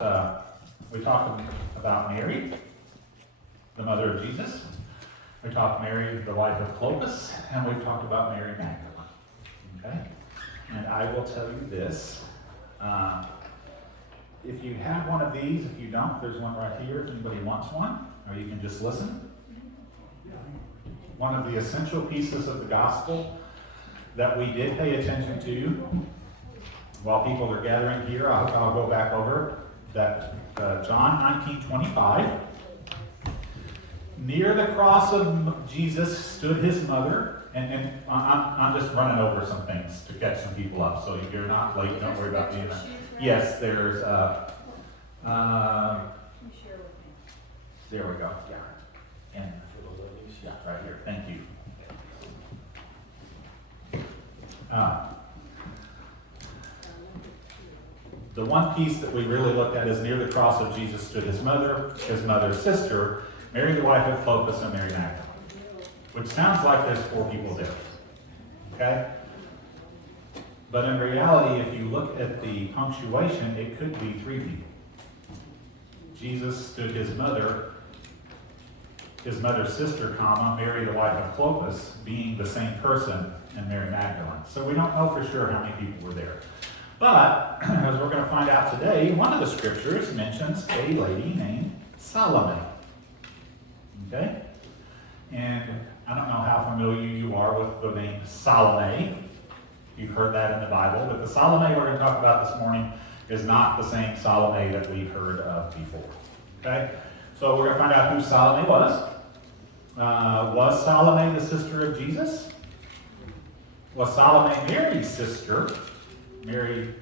We talked about Mary, the mother of Jesus. We talked Mary, the wife of Clopas, and we've talked about Mary Magdalene. Okay? And I will tell you this. If you have one of these, if you don't, there's one right here if anybody wants one, or you can just listen. One of the essential pieces of the gospel that we did pay attention to while people are gathering here, I'll go back over that John 19:25. Near the cross of Jesus stood his mother, and I'm just running over some things to catch some people up, so if you're not late, don't worry about being there. Yes, there's there we go, yeah, and yeah, right here, thank you. The one piece that we really looked at is near the cross of Jesus stood his mother's sister, Mary the wife of Clopas, and Mary Magdalene. Which sounds like there's 4 people there. Okay? But in reality, if you look at the punctuation, it could be 3 people. Jesus stood his mother's sister, Mary the wife of Clopas, being the same person, and Mary Magdalene. So we don't know for sure how many people were there. But, as we're going to find out today, one of the scriptures mentions a lady named Salome. Okay? And I don't know how familiar you are with the name Salome. You've heard that in the Bible. But the Salome we're going to talk about this morning is not the same Salome that we've heard of before. Okay? So we're going to find out who Salome was. Was Salome the sister of Jesus? Was Salome Mary's sister? Mary,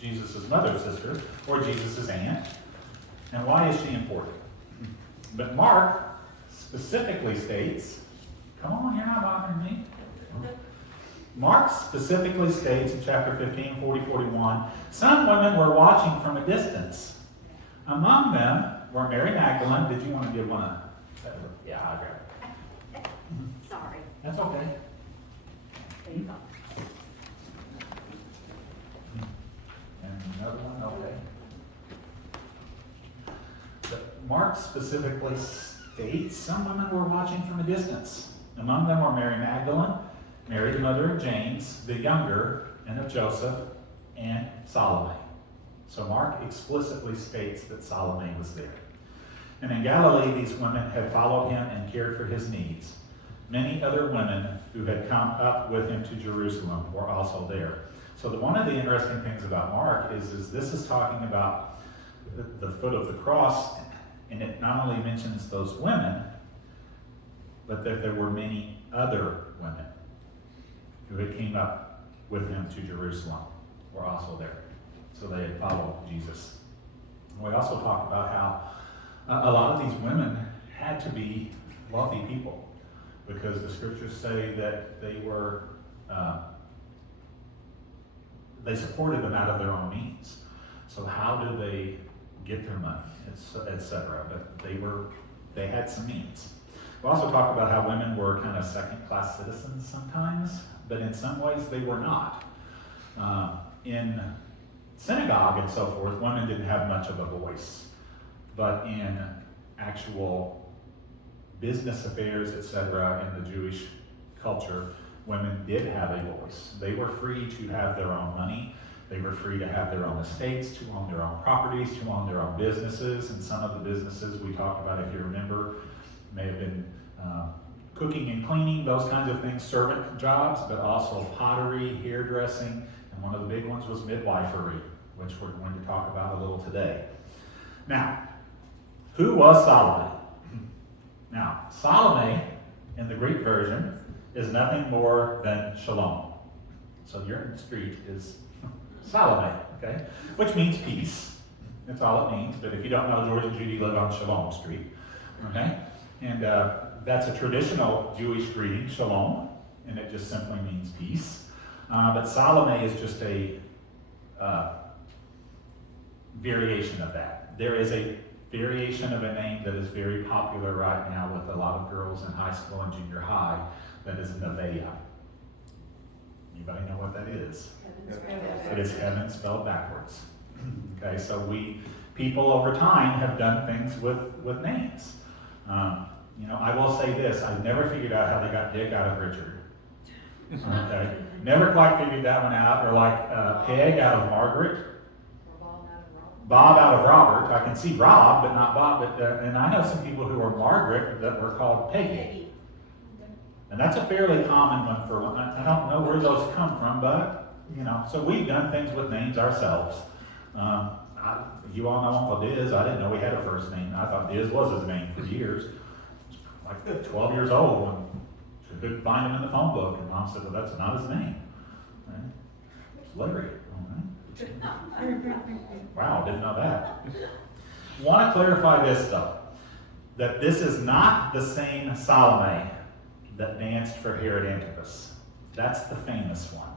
Jesus' mother's sister, or Jesus' aunt? And why is she important? But Mark specifically states, come on, you're not bothering me. Mark specifically states in chapter 15, 40, 41, some women were watching from a distance. Among them were Mary Magdalene. Did you want to give one a... Yeah, I grab it. Sorry. That's okay. There you go. And another one, okay. But Mark specifically states some women were watching from a distance. Among them were Mary Magdalene, Mary the mother of James, the younger, and of Joseph, and Salome. So Mark explicitly states that Salome was there. And in Galilee, these women had followed him and cared for his needs. Many other women who had come up with him to Jerusalem were also there. So one of the interesting things about Mark is this is talking about the foot of the cross, and it not only mentions those women, but that there were many other women who had came up with him to Jerusalem were also there. So they had followed Jesus. And we also talked about how a lot of these women had to be wealthy people, because the scriptures say that they were they supported them out of their own means. So how did they get their money, etc.? But they had some means. We also talked about how women were kind of second-class citizens sometimes, but in some ways they were not. In synagogue and so forth, women didn't have much of a voice. But in actual business affairs, etc., in the Jewish culture, women did have a voice. They were free to have their own money. They were free to have their own estates, to own their own properties, to own their own businesses. And some of the businesses we talked about, if you remember, may have been cooking and cleaning, those kinds of things, servant jobs, but also pottery, hairdressing, and one of the big ones was midwifery, which we're going to talk about a little today. Now, who was Salome? Now, Salome, in the Greek version, is nothing more than shalom. So your street is Salome, okay? Which means peace. That's all it means. But if you don't know, George and Judy live on Shalom Street, okay? And that's a traditional Jewish greeting, shalom, and it just simply means peace. But Salome is just a variation of that. There is a variation of a name that is very popular right now with a lot of girls in high school and junior high. That is Nevaeh. Anybody know what that is? It is heaven spelled backwards. Okay, so we people over time have done things with names. I will say this, I've never figured out how they got Dick out of Richard. Okay? Never quite figured that one out. Or like Peg out of Margaret. Bob out of Robert. I can see Rob, but not Bob. And I know some people who are Margaret that were called Peggy. And that's a fairly common one for one. I don't know where those come from, but, so we've done things with names ourselves. You all know Uncle Diz. I didn't know he had a first name. I thought Diz was his name for years. Like 12 years old when she couldn't find him in the phone book. And Mom said, well, that's not his name. Right? It's Larry. Wow, didn't know that. Want to clarify this, though, that this is not the same Salome that danced for Herod Antipas. That's the famous one.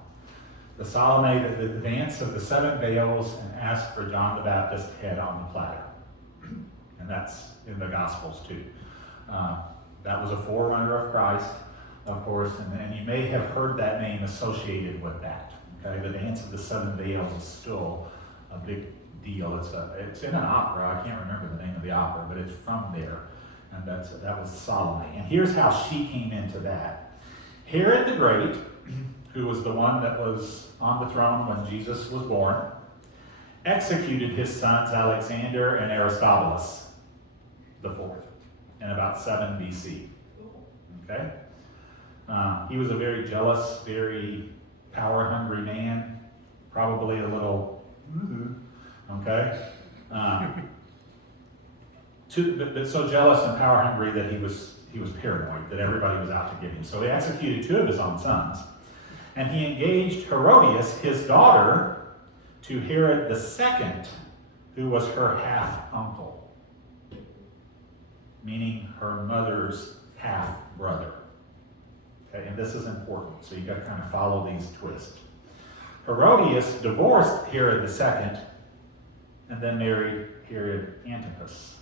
The Salome, the dance of the 7 veils and asked for John the Baptist's head on the platter. And that's in the Gospels too. That was a forerunner of Christ, of course, and you may have heard that name associated with that. Okay, the dance of the 7 veils is still a big deal. It's in an opera. I can't remember the name of the opera, but it's from there. And that was Salome. And here's how she came into that. Herod the Great, who was the one that was on the throne when Jesus was born, executed his sons Alexander and Aristobulus the fourth in about 7 BC. Okay? He was a very jealous, very power-hungry man, probably a little, okay? But so jealous and power-hungry that he was paranoid, that everybody was out to get him. So he executed 2 of his own sons. And he engaged Herodias, his daughter, to Herod II, who was her half-uncle, meaning her mother's half-brother. Okay, and this is important, so you've got to kind of follow these twists. Herodias divorced Herod II and then married Herod Antipas.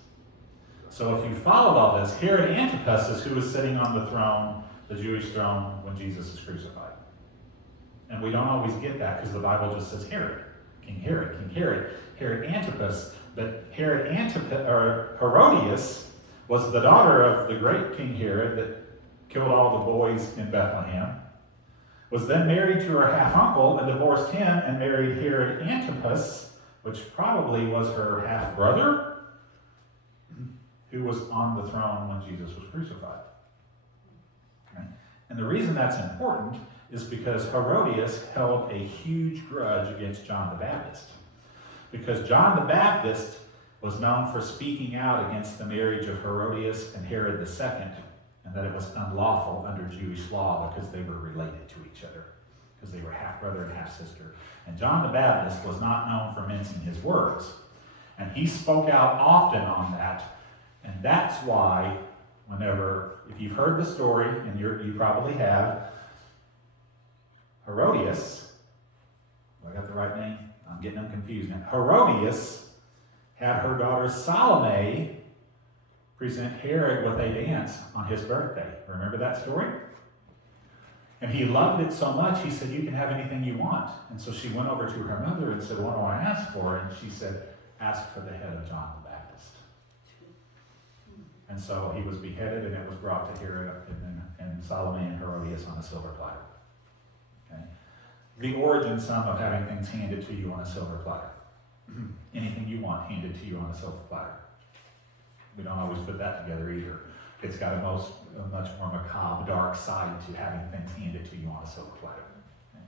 So if you followed all this, Herod Antipas is who was sitting on the throne, the Jewish throne, when Jesus is crucified. And we don't always get that because the Bible just says Herod, King Herod, King Herod, Herod Antipas. But Herodias was the daughter of the great King Herod that killed all the boys in Bethlehem, was then married to her half-uncle and divorced him and married Herod Antipas, which probably was her half-brother, who was on the throne when Jesus was crucified. Okay? And the reason that's important is because Herodias held a huge grudge against John the Baptist. Because John the Baptist was known for speaking out against the marriage of Herodias and Herod II, and that it was unlawful under Jewish law because they were related to each other, because they were half-brother and half-sister. And John the Baptist was not known for mincing his words. And he spoke out often on that. And that's why, if you've heard the story, and you probably have, Herodias, have I got the right name? I'm getting them confused now. Herodias had her daughter Salome present Herod with a dance on his birthday. Remember that story? And he loved it so much, he said, you can have anything you want. And so she went over to her mother and said, what do I ask for? And she said, ask for the head of John the Baptist. And so he was beheaded, and it was brought to Herod and Salome and Herodias on a silver platter. Okay? The origin sum of having things handed to you on a silver platter. Anything you want handed to you on a silver platter. We don't always put that together either. It's got a much more macabre, dark side to having things handed to you on a silver platter. Okay?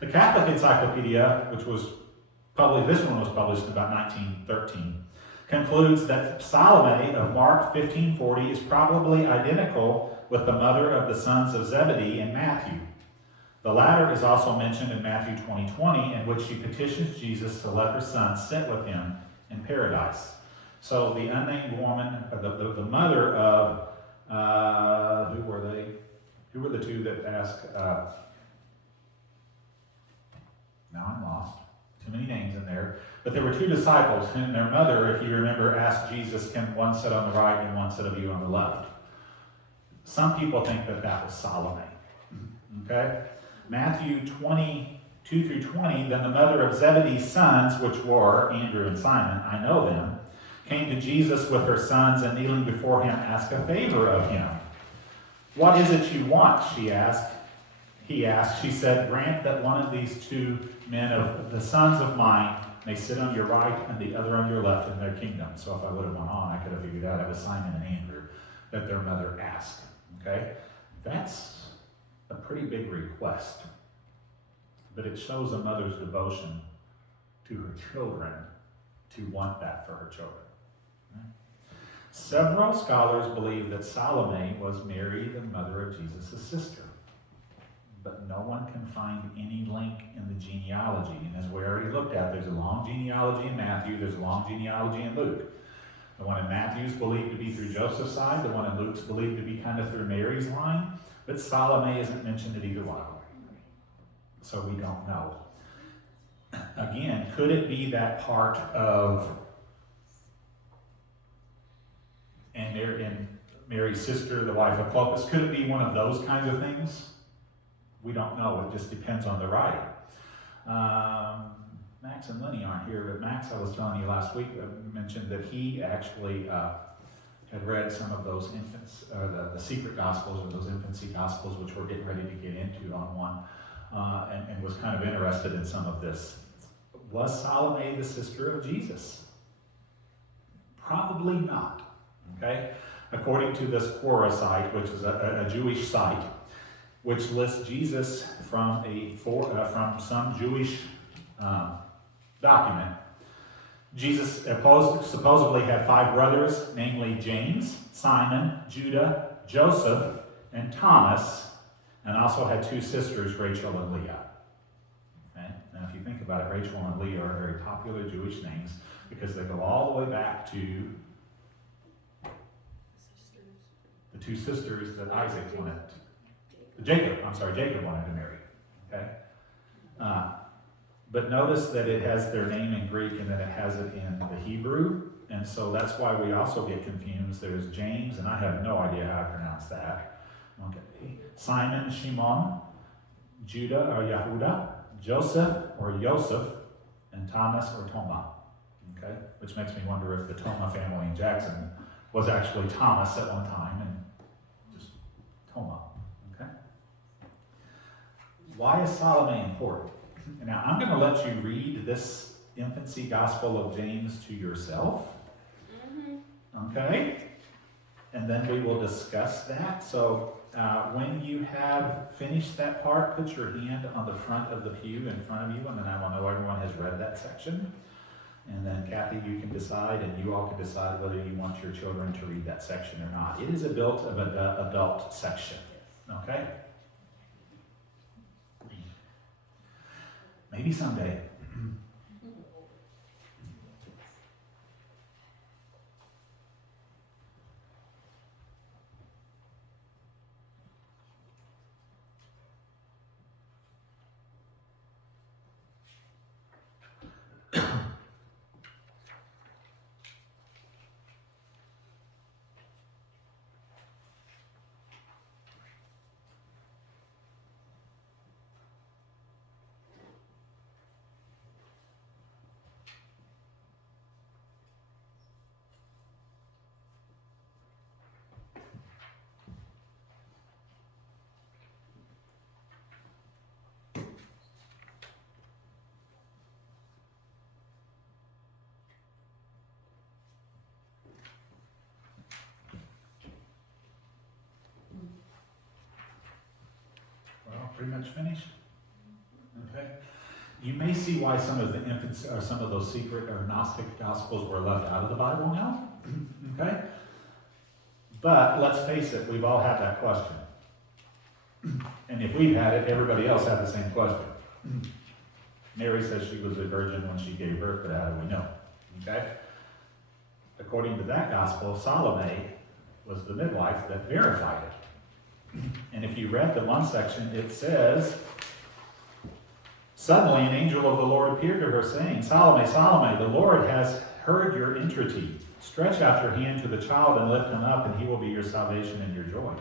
The Catholic Encyclopedia, which was published, this one was published in about 1913, concludes that Salome of Mark 15:40 is probably identical with the mother of the sons of Zebedee in Matthew. The latter is also mentioned in Matthew 20:20, in which she petitions Jesus to let her son sit with him in paradise. So the unnamed woman, the mother of, who were they? Who were the two that asked, now I'm lost. Too many names in there. But there were 2 disciples, and their mother, if you remember, asked Jesus, can one sit on the right and one sit of you on the left? Some people think that was Salome. Okay? Matthew 20, 2 through 20, then the mother of Zebedee's sons, which were Andrew and Simon, I know them, came to Jesus with her sons, and kneeling before him, asked a favor of him. What is it you want? He asked. She said, grant that one of these two men of the sons of mine may sit on your right and the other on your left in their kingdom. So if I would have went on, I could have figured out it was Simon and Andrew that their mother asked. Okay? That's a pretty big request. But it shows a mother's devotion to her children to want that for her children. Okay? Several scholars believe that Salome was Mary, the mother of Jesus' sister. But no one can find any link in the genealogy. And as we already looked at, there's a long genealogy in Matthew, there's a long genealogy in Luke. The one in Matthew's believed to be through Joseph's side, the one in Luke's believed to be kind of through Mary's line, but Salome isn't mentioned in either one. So we don't know. Again, could it be that part of and Mary's sister, the wife of Clopas? Could it be one of those kinds of things? We don't know. It just depends on the writing. Max and Lenny aren't here, but Max, I was telling you last week, mentioned that he actually had read some of those infants, the secret gospels, or those infancy gospels, which we're getting ready to get into on one, and was kind of interested in some of this. Was Salome the sister of Jesus? Probably not. Okay? According to this Quora site, which is a Jewish site, which lists Jesus from some Jewish document. Jesus supposedly had 5 brothers, namely James, Simon, Judah, Joseph, and Thomas, and also had 2 sisters, Rachel and Leah. Okay? Now, if you think about it, Rachel and Leah are very popular Jewish names because they go all the way back to the 2 sisters that Isaac wanted. Jacob wanted to marry. Okay? But notice that it has their name in Greek and then it has it in the Hebrew. And so that's why we also get confused. There's James, and I have no idea how to pronounce that. Okay. Simon, Shimon, Judah or Yehuda, Joseph or Yosef, and Thomas or Toma. Okay? Which makes me wonder if the Toma family in Jackson was actually Thomas at one time and just Toma. Why is Salome important? Now, I'm going to let you read this infancy gospel of James to yourself. Okay? And then we will discuss that. So, when you have finished that part, put your hand on the front of the pew in front of you, and then I will know everyone has read that section. And then, Kathy, you can decide, and you all can decide whether you want your children to read that section or not. It is a adult section. Okay? Maybe someday. Pretty much finished. Okay. You may see why some of the infants or some of those secret or Gnostic gospels were left out of the Bible now. Okay. But let's face it, we've all had that question. And if we've had it, everybody else had the same question. Mary says she was a virgin when she gave birth, but how do we know? Okay. According to that gospel, Salome was the midwife that verified it. And if you read the one section, it says, suddenly an angel of the Lord appeared to her, saying, Salome, Salome, the Lord has heard your entreaty. Stretch out your hand to the child and lift him up, and he will be your salvation and your joy.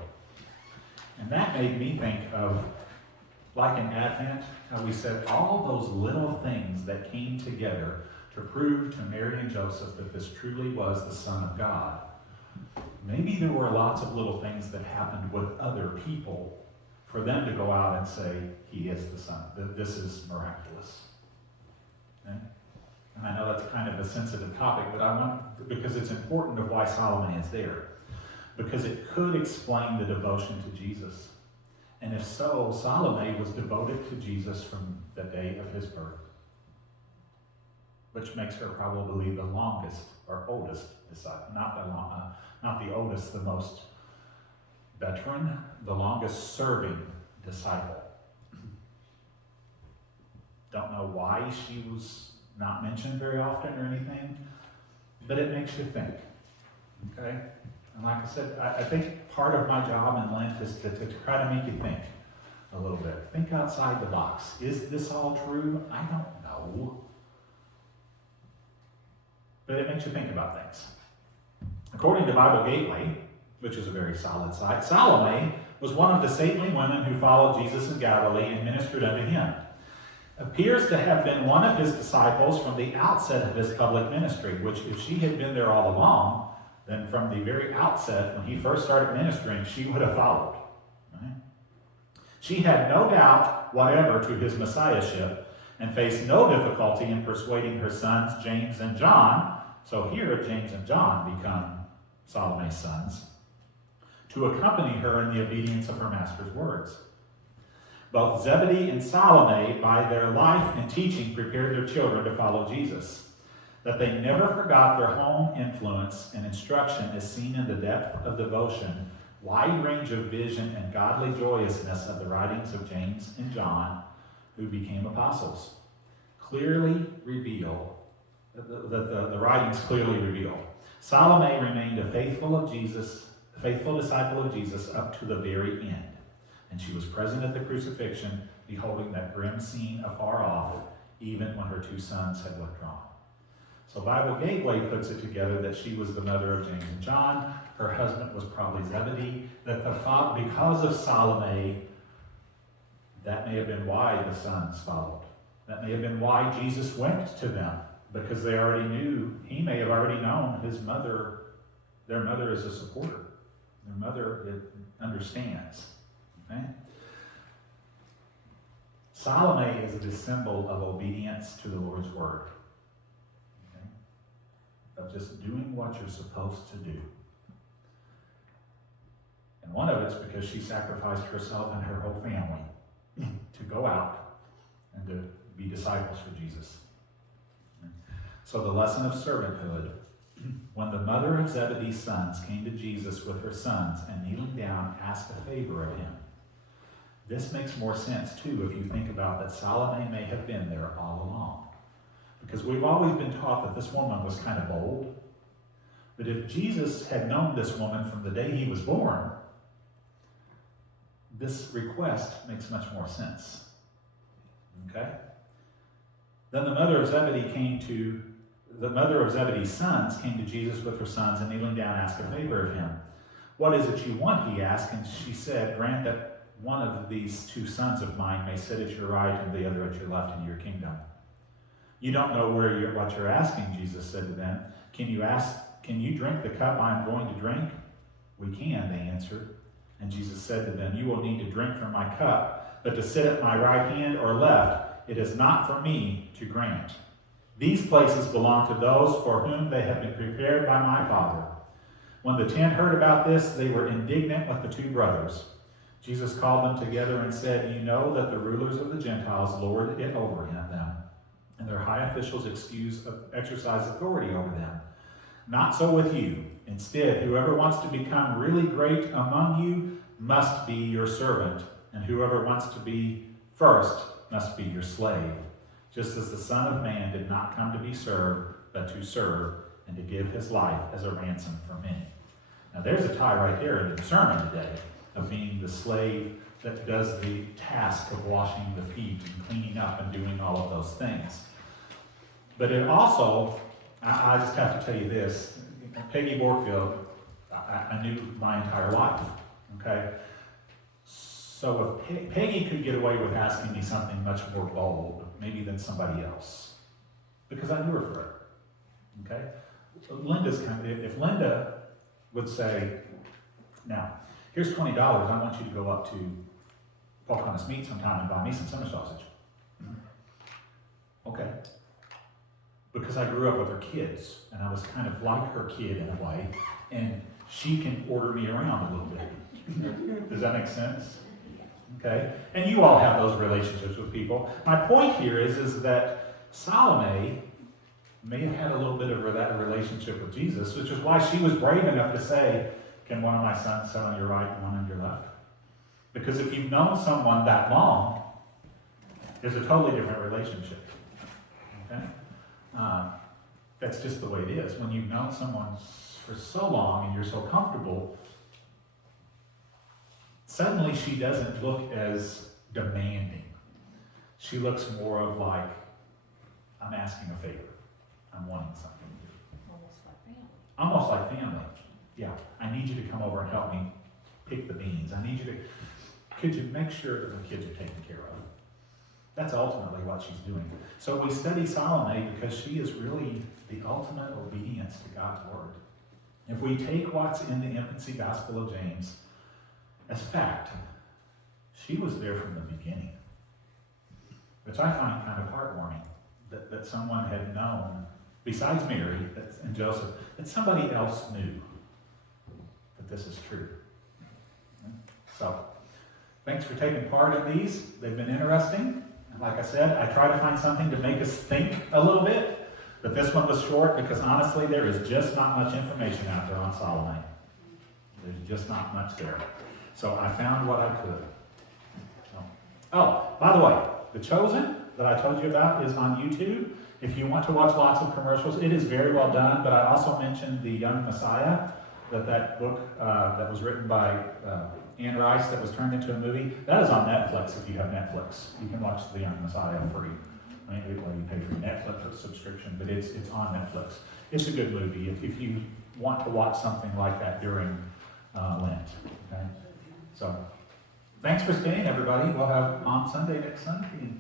And that made me think of Like in Advent, how we said all those little things that came together to prove to Mary and Joseph that this truly was the Son of God. Maybe there were lots of little things that happened with other people for them to go out and say, he is the Son. This is miraculous. Okay? And I know that's kind of a sensitive topic, but because it's important of why Salome is there. Because it could explain the devotion to Jesus. And if so, Salome was devoted to Jesus from the day of his birth, which makes her probably the longest or oldest disciple. Not the oldest, the most veteran, the longest serving disciple. Don't know why she was not mentioned very often or anything, but it makes you think. Okay? And like I said, I think part of my job in Lent is to try to make you think a little bit. Think outside the box. Is this all true? I don't know. But it makes you think about things. According to Bible Gateway, which is a very solid site, Salome was one of the saintly women who followed Jesus in Galilee and ministered unto him. Appears to have been one of his disciples from the outset of his public ministry, which if she had been there all along, then from the very outset, when he first started ministering, she would have followed. Right? She had no doubt whatever to his messiahship and faced no difficulty in persuading her sons, James and John, so here James and John become Salome's sons, to accompany her in the obedience of her master's words. Both Zebedee and Salome, by their life and teaching, prepared their children to follow Jesus. That they never forgot their home influence and instruction is seen in the depth of devotion, wide range of vision, and godly joyousness of the writings of James and John, who became apostles. Clearly reveal, the writings clearly reveal. Salome remained a faithful disciple of Jesus up to the very end. And she was present at the crucifixion, beholding that grim scene afar off, even when her two sons had withdrawn. So Bible Gateway puts it together that she was the mother of James and John. Her husband was probably Zebedee. That because of Salome, that may have been why the sons followed. That may have been why Jesus went to them, because they already knew, he may have already known his mother, their mother is a supporter. Their mother understands. Okay? Salome is the symbol of obedience to the Lord's word. Okay? Of just doing what you're supposed to do. And one of it's because she sacrificed herself and her whole family to go out and to be disciples for Jesus. So the lesson of servanthood, when the mother of Zebedee's sons came to Jesus with her sons and kneeling down asked a favor of him. This makes more sense too if you think about that Salome may have been there all along. Because we've always been taught that this woman was kind of bold. But if Jesus had known this woman from the day he was born, this request makes much more sense. Okay? Then the mother of Zebedee's sons came to Jesus with her sons and kneeling down asked a favor of him. What is it you want? He asked, and she said, grant that one of these two sons of mine may sit at your right and the other at your left in your kingdom. You don't know what you're asking, Jesus said to them. Can you drink the cup I am going to drink? We can, they answered. And Jesus said to them, you will need to drink from my cup, but to sit at my right hand or left, it is not for me to grant. These places belong to those for whom they have been prepared by my Father. When the 10 heard about this, they were indignant with the two brothers. Jesus called them together and said, you know that the rulers of the Gentiles lord it over them, and their high officials exercise authority over them. Not so with you. Instead, whoever wants to become really great among you must be your servant, and whoever wants to be first must be your slave. Just as the Son of Man did not come to be served, but to serve, and to give his life as a ransom for many. Now there's a tie right there in the sermon today of being the slave that does the task of washing the feet and cleaning up and doing all of those things. But it also, I just have to tell you this, Peggy Borkfield, I knew my entire life, okay? So if Peggy could get away with asking me something much more bold, maybe than somebody else, because I knew her forever, okay? Linda's kind of, if Linda would say, now, here's $20, I want you to go up to Pocahontas Meat sometime and buy me some summer sausage. Okay. Because I grew up with her kids, and I was kind of like her kid in a way, and she can order me around a little bit. Does that make sense? Okay? And you all have those relationships with people. My point here is that Salome may have had a little bit of that relationship with Jesus, which is why she was brave enough to say, can one of my sons sit on your right and one on your left? Because if you've known someone that long, there's a totally different relationship. Okay? That's just the way it is. When you've known someone for so long and you're so comfortable, suddenly she doesn't look as demanding. She looks more of like, I'm asking a favor. I'm wanting something. Almost like family. Almost like family. Yeah. I need you to come over and help me pick the beans. I need you to, could you make sure that the kids are taken care of? That's ultimately what she's doing. So we study Salome because she is really the ultimate obedience to God's word. If we take what's in the infancy gospel of James as fact, she was there from the beginning, which I find kind of heartwarming, that someone had known, besides Mary and Joseph, that somebody else knew that this is true. So, thanks for taking part in these. They've been interesting. And like I said, I try to find something to make us think a little bit, but this one was short because honestly, there is just not much information out there on Salome. There's just not much there. So I found what I could. So. Oh, by the way, The Chosen that I told you about is on YouTube. If you want to watch lots of commercials, it is very well done, but I also mentioned The Young Messiah, that book that was written by Anne Rice that was turned into a movie. That is on Netflix if you have Netflix. You can watch The Young Messiah free. I mean, you pay for your Netflix subscription, but it's on Netflix. It's a good movie if you want to watch something like that during Lent. Okay? So, thanks for staying, everybody. We'll have on Sunday next Sunday.